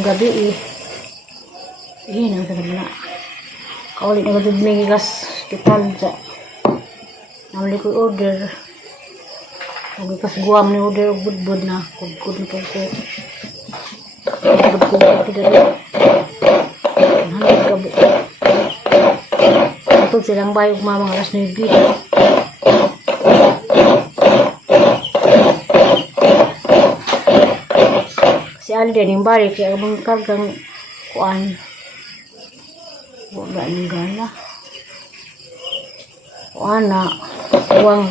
ngayong gabi eh. Sige na, sabi na. Kaulit na gawin may gas hospital sa namali ko order. Magkas guam ni order og budbud na. Kudkud na po ko. Kudkud na po dali. Hanap ka po. Ito silang bayog mamang alas 9. Si Alden yung balik kaya abang kargang kuan. Wala yung gana. Kuan na. Uwang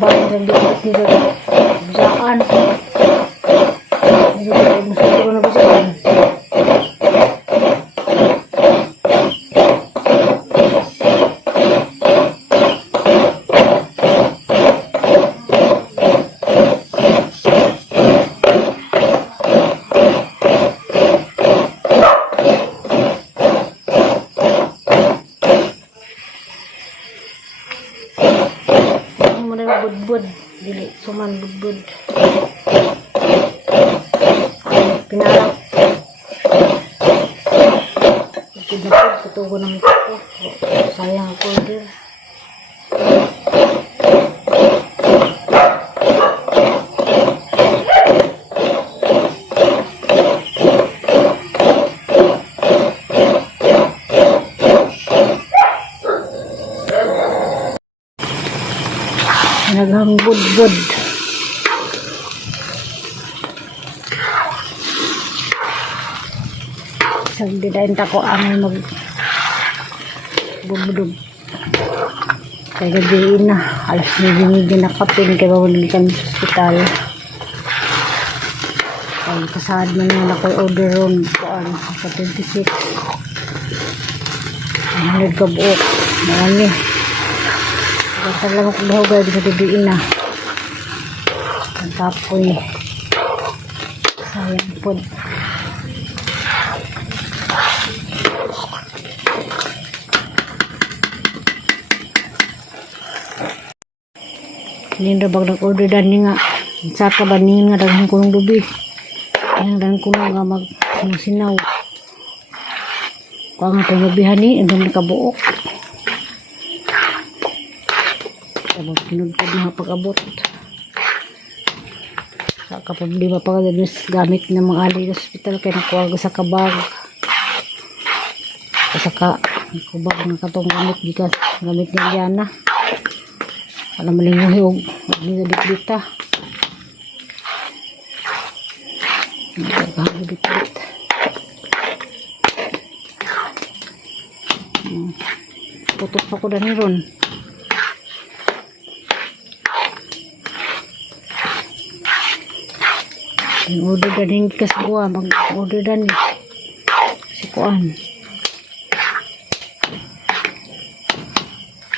bayan ng dikit nila. Busaan. Siguro na busaan. Budbud dili suman budbud pinarap ikidapod katugo ng ko sayang ako order naghang budbud sagdidain ta ko ang mag budbud kaya gabihin na alas 9 na kapin kaya mabulikan sa hospital kaya kasahad man na ako'y order ron sa 26 100 ka buok marami. Basta lang ako bahugay sa gabiin na. Ang tapoy. Sayang po. Hindi bag nag-order dani nga. Saka ba niya nga daghang kulong dubi. Daghang kulong nga mag-sinaw. Kung nga tayo mabihan ni, ang dami kabuok. Sabang pinudpod na pag-abot. Sa kapag di ba pagkagamis gamit ng mga ali sa hospital kaya nakuha ko sa kabag. Saka kubag ng katong gamit gikas gamit niya Diana. Alam mo lang yung hindi na bitbita. Hindi bitbit. Putot pa ko na ni Ron. Order dan yung kasbuwa mag-order dan si Kuan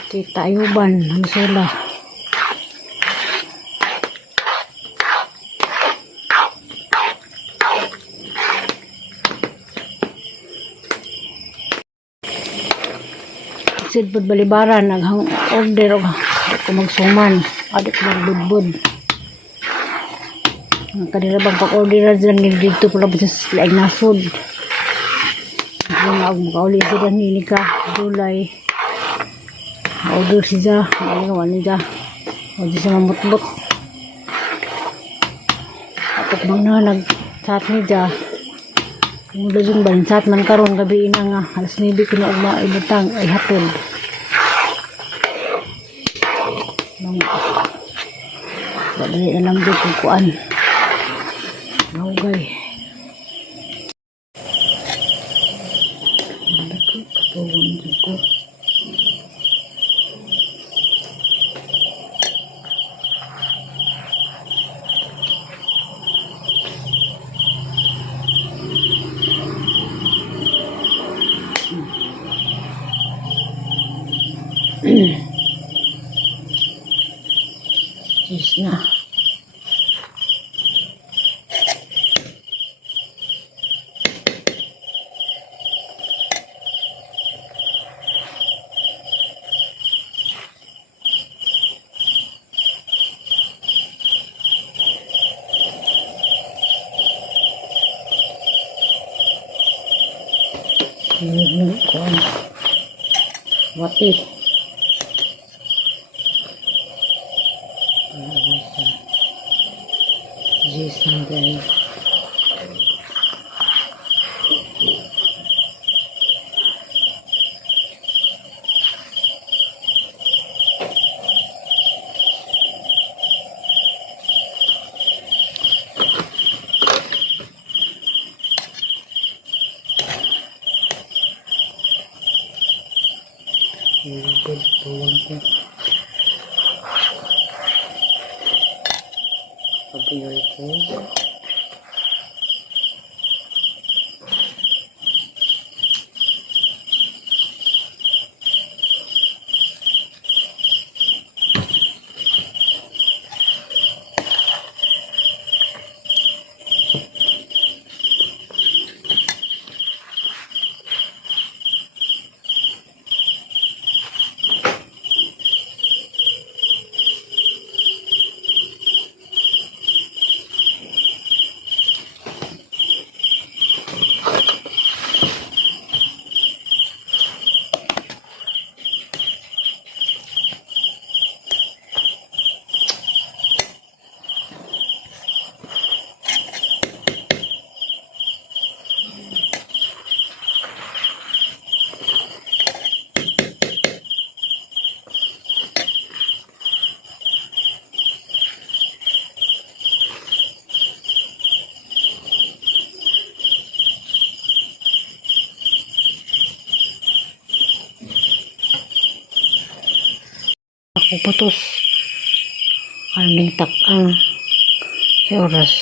Tita Ayuban Hansula Sid pod balibaran naghang order ako magsuman adik magbudbud kanila bang pag-orderan sila dito pala sa laing nasod kung makauli sila nini ka July order siya magawa niya order siya mamutbot at bang na nag-chat niya kung doon ba chat man karon gabi ina nga alas 9 ko na maibutang ay hapon badali na lang dito kung kuan Naugay. Malaki katuwan dito. Yes na. Kuan. Mati. Jason guys. Tuwang ko. Pabiyay ko. Ako putos. Aning tak-ang sa oras.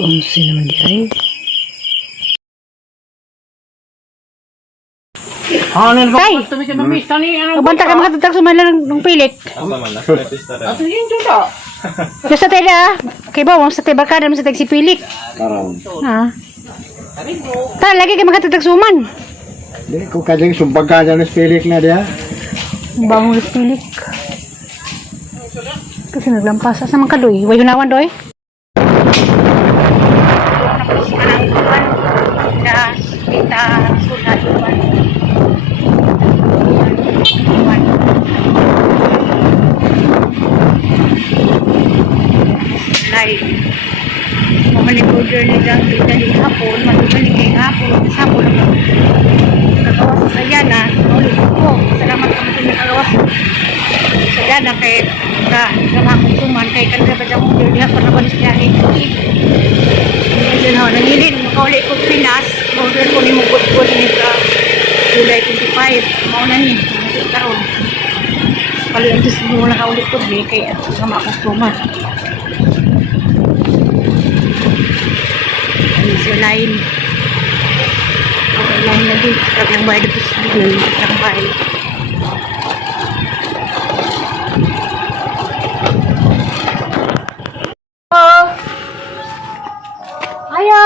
Naman di ay. Tay! Kabanta ka makatatag sumala ng pilit. Sa tayo na. Okay ba? Sa tayo barkada mo sa tag si pilit. Ha? Ta, lagi kayo makatatag suman. Hindi, kung kading sumbag ka dyan ng pilik na diya. Bango ng pilik. Kasi naglampas. Asa man ka doy? Way hunawan doy? Kita sudah iwan. Lain. Mamalik order nila kita di hapon, mamalik kay hapon, hapon naman. Kagawas sa Sayana, ulit ko. Salamat ka mo sa kagawas. Sayana kay sama akong suman kay kanila ba dyan order diha para balis niya Then ho, nangilin, makauli ko Pinas, order ko ni Mugod-God ni sa July 25, mauna ni, karon. Kali ang gusto mo nakaulit ko ni, kaya sama akong suman. Ano siya lain. Okay, lain na din. Trap ng bahay dito sa bigay. Trap ng bahay. Ayo!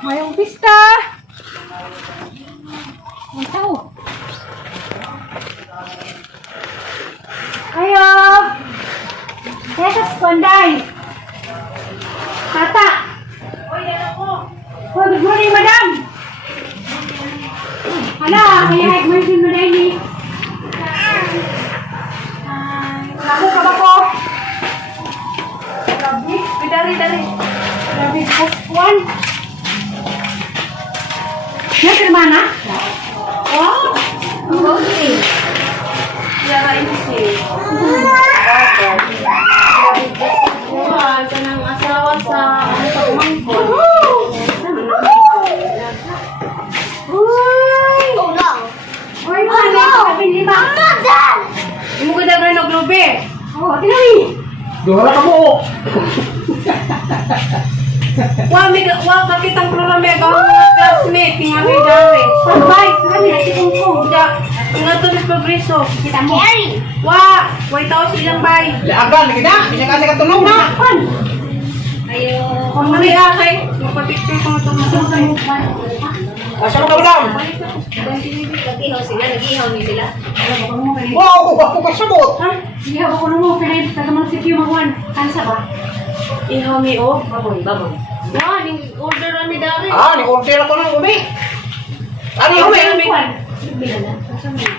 Mayong pista! Ang tao. Ayo! Tetas Panday! Tata! Hoy, good morning, madam! Hala, kaya mag-morning mo na ini. Labo ka ba ko? Grabe, dari. Grabe, post one. Yan, hermana? Wow! Okay. Yara, ini sih. Wow, kanang asawa sa pagmangkot. Uy! Uy, mana? Lima. Hindi mo kadagan ng globe. Oh, tinawi. Doon ka mo! Wa kakitang programa ka classmate nga may dare. Bye, sabi na si Kungkung. Nga to mis progreso. Kita mo. Way tao silang bay. Lagan, kita! Bisa kasi katulong na! Ayo. Kung mali akay, magpa-picture ko ito mo. Asa ka madam? Nag-ihaw sila, nag-ihaw ni sila. Wow, ako kasabot. Ha? Sige, ako na mo, Philip. Tagamang si Q Magwan. Kansa ba? Ihaw mi o. Baboy. Yan, yung order kami dari. Ni-order ako ng umi. Ano yung umi?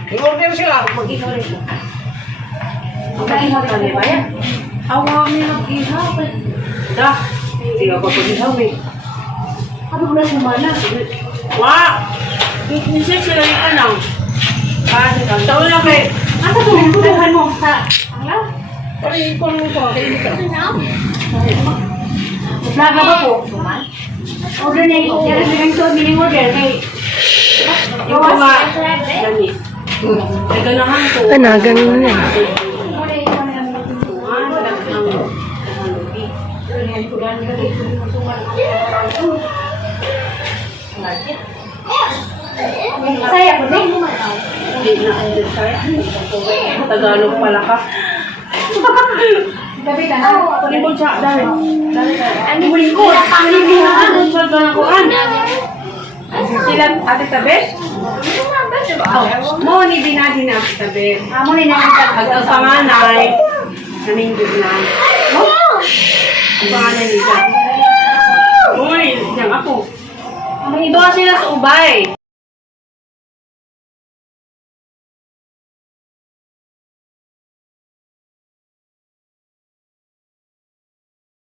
Ni-order sila. Mag-ihaw rin ko. Mag-ihaw kami ba yan? Awa mi mag-ihaw. Dah. Hindi ako pag-ihaw mi. Ano ko na sumana? Wah! Isip sila yung anong. Taon na kay. Asa to? Tutuhan mo sa anglaw? Pari ko nung ito. Laga ba po? Order na yung mining order. Kay Yung mga gamis. Ay ganahan ko. Ganun yan. saya po din. Tagalog pala ka. Gabi ka na. Kunin siya. Dali. Ano mo rin ko? Kunin siya doon ako. Sila ate Tabes? Mo ni dinadi na ate Tabes. Amo ni na Ang panganay. Naminggit na. Ang panganay nila. Uy, diyan ako. Doon sila sa ubay.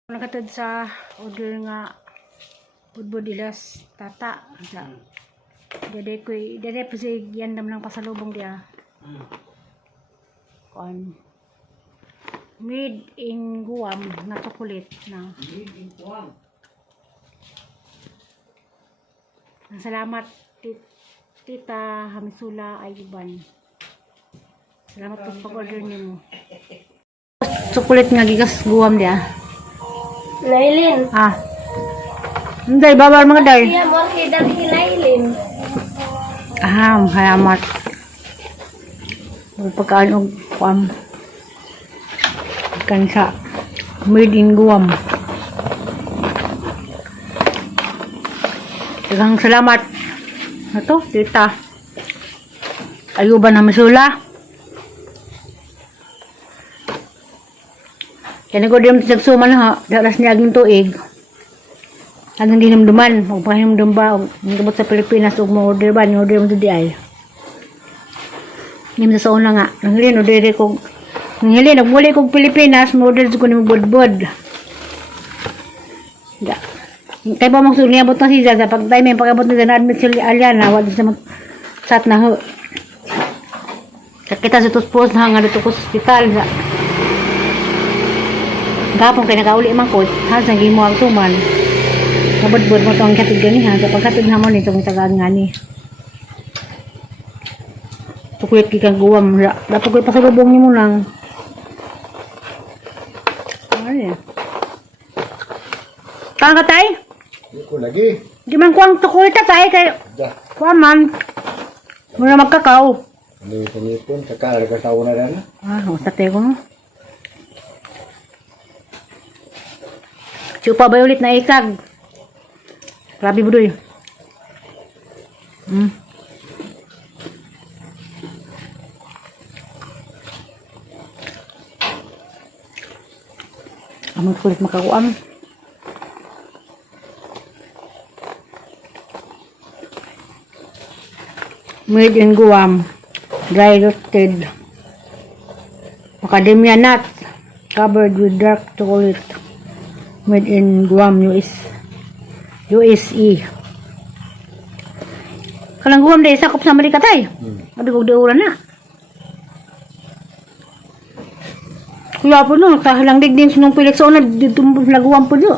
nakatad sa order nga budbud ilas tata sa dede po si yandam ng pasalubong dia kon made in Guam na chocolate na salamat tita Hamisula Ayuban, salamat po sa pag-order niyo mo chocolate nga gigas Guam dia. Lailin. Hindi, babar mga day. Iya mo kita di lailin. Hayamat. Pagkaan og Guam. Kansa. Made in Guam. Daghang salamat. Ato, tita. Ayuban na masula. Kaya nag-order sa suman ha, dalas niya aging tuig. Hanggang dinamduman, o pahinamdum ba, o nagabot sa Pilipinas, o ma-order ba, ni-order mo di ay. Ngayon sa una nga, nanghilin, order ko, nanghilin, nagmuli kong Pilipinas, ma-order ko ni Budbud. Kaya pa mong niabot na siya, sa pag-time, may pag-abot na na-admit si Aliana, wala sa mag-sat na ho. Kita sa tuspos na nga dito ko sa hospital, kapong kay nakauli man ko, hasang gimo ang suman. Kabudbud mo itong katid ganihan. Sa pagkatid na mo nitong tagaan nga ni. Tukulit kikang Guam. Dapat ko ipasalubong niyo mo lang. Ay. Kang katay? Hindi ko lagi. Di man kuwang tukulit tay kay kuwaman. Muna magkakaw. Nipon-nipon. Saka nagkasawa na rin. Sate ko no. Chupa ba ulit na ikag? Grabe budoy. Amot kulit makakuam. Made in Guam. Dry roasted. Macadamia nut. Covered with dark chocolate. Made in Guam, USA. Kalang Guam dahil sakop sa Amerika tayo. Sabi ko, diuran na. Kuya po no, kahalang digdin sinong pilik sa una, dito sa Guam po doon.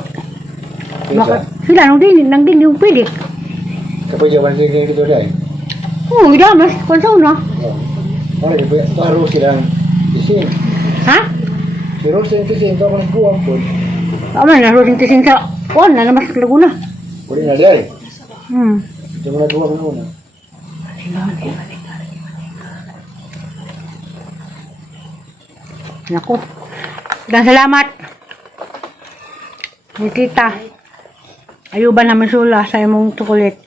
Sila nung din, nang din yung pilik. Kapag yawan din dito dahil. Oo, hindi mas, kung sa una. Ano, ito aro silang isin. Ha? Si Rosin isin, ito ako nagkuwang po. Aman, naroon kasing sa on, na namas Laguna. Pwede na dahil. Ito mo nagkuwang na una. Naku. Dan salamat. Ni tita. Ayuban na masula sa imong tukulit.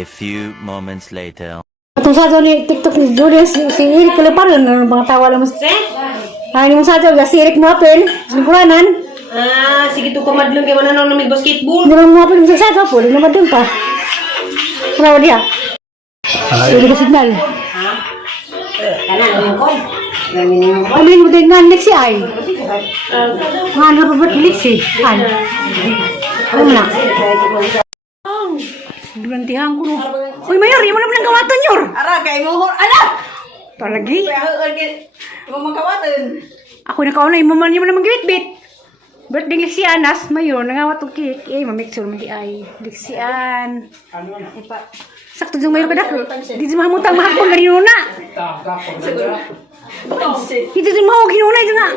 A few moments later. Atong sa ni TikTok ni Julian si Eric Kaliparan na mga tawa lang mas. Ay mo sa si Eric mo apel, singkuranan. Ah, sige to pamadlong kay wala nang may basketball. Hindi mo apel sa sa po, na madung pa. Kenapa dia? Ini ke signal. Kanan yung kon. Kami mo din nan next ay. Mana pa buat next si? An. Ano na? Berhentihan ko. Uy, Mayor, yung naman ang kawatan yor. Ara kay mo ala. Palagi. Mo magkawatan. Ako na kauna, yung maman yung naman gibit-bit. Birthday si Anas, Mayor, nangawat og cake. Eh, mamake sure mandi ay. Lixian. Sakto yung Mayor kada ko. Di si mahamutang mahapon gani nuna. Hindi si mahog hinunay nga.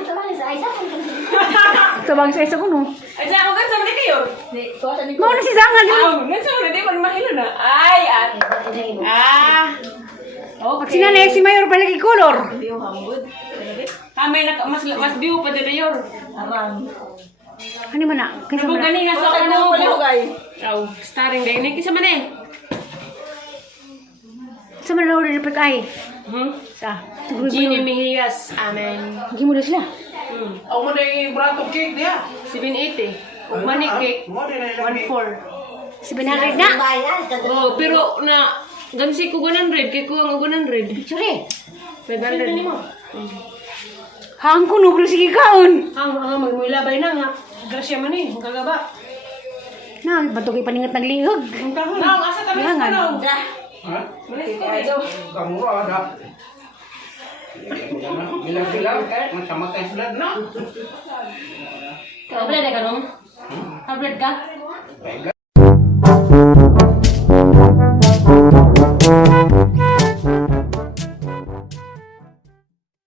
Tabang sa isa ko no. Ay sa ako kan sa man kayo. Mau na si Zangan. Ngan sa man di man mahilo na. Ay at. Pag sinanay si Mayor palagi color. Biyo hambud. May mas biyo pa din yor. Aram. Ano man na? Kaysa Kung man na. gani nga sa ano palihugay. Aw, starring day ni kisa man eh. Sa man na order dapat ay. Sa. Gini Mejias. Amen. Hindi mo na sila. Ako mo na yung brato cake niya. 780. Money cake. 14. 700 na. Oh, pero na gansi ko 100 kay ko ang 100. Picture eh. 500 nimo. Hang ko no, pero sige kaon. Ang magmulabay na nga. Grasya man eh, magagaba. Na, bato kay paningat ng lihog. Ang kahon. Nang asa tamis ko Langan. nang. Ha? Malis ko dito. Kamu ada. Bilang-bilang kayak sama kayak sudah no. Tablet ka nung? Tablet ka? Baik.